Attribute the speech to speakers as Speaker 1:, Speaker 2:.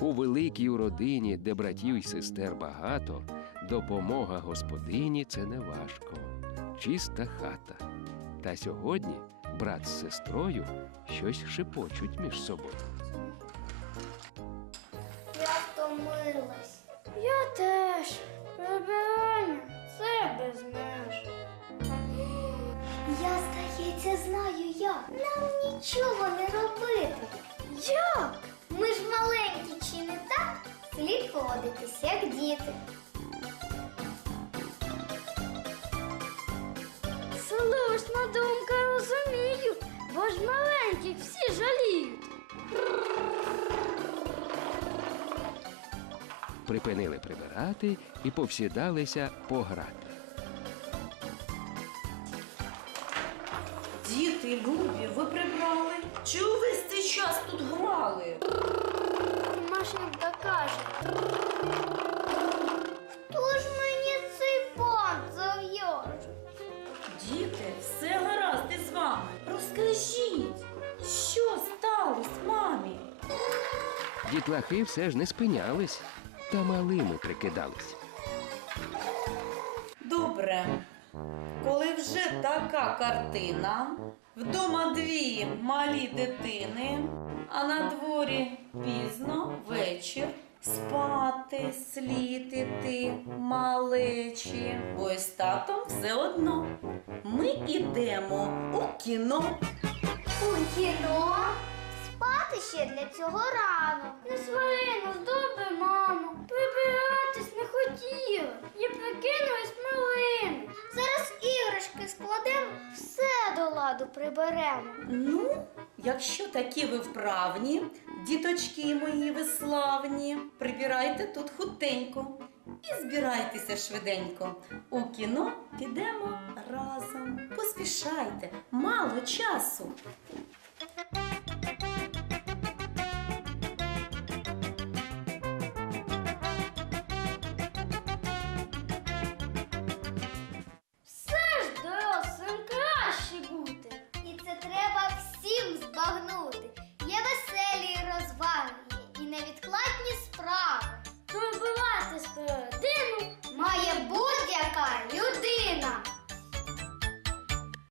Speaker 1: У великій родині, де братів і сестер багато, допомога господині це не важко. Чиста хата. Та сьогодні брат з сестрою щось шепочуть між собою.
Speaker 2: Я втомилась. Я теж. Прибирання це без меж. Я, здається, знаю як. Нам нічого не робити. Поводитись, як діти. Слушна думка розумію, бо ж маленьких всі жаліють.
Speaker 1: Припинили прибирати і повсідалися пограти.
Speaker 3: Діти, любі, ви прибрали? Чи увесь цей час Діти, все гаразд із вами. Розкажіть, що сталося мамі?
Speaker 1: Дітлахи все ж не спинялись та малими прикидались.
Speaker 3: Добре. Коли вже така картина, вдома дві малі дитини, а на дворі пізно вечір. Спати слід іти, малечі, бо із татом все одно. Ми ідемо у кіно.
Speaker 2: У кіно? Спати ще для цього рано. Не свари нас, добре, мамо. Прибиратись не хотіла. Я прикинулась малими. Зараз іграшки складемо, все до ладу приберемо.
Speaker 3: Ну, якщо такі ви вправні, діточки мої ви славні, прибирайте тут хутенько і збирайтеся швиденько. У кіно підемо разом. Поспішайте, мало часу.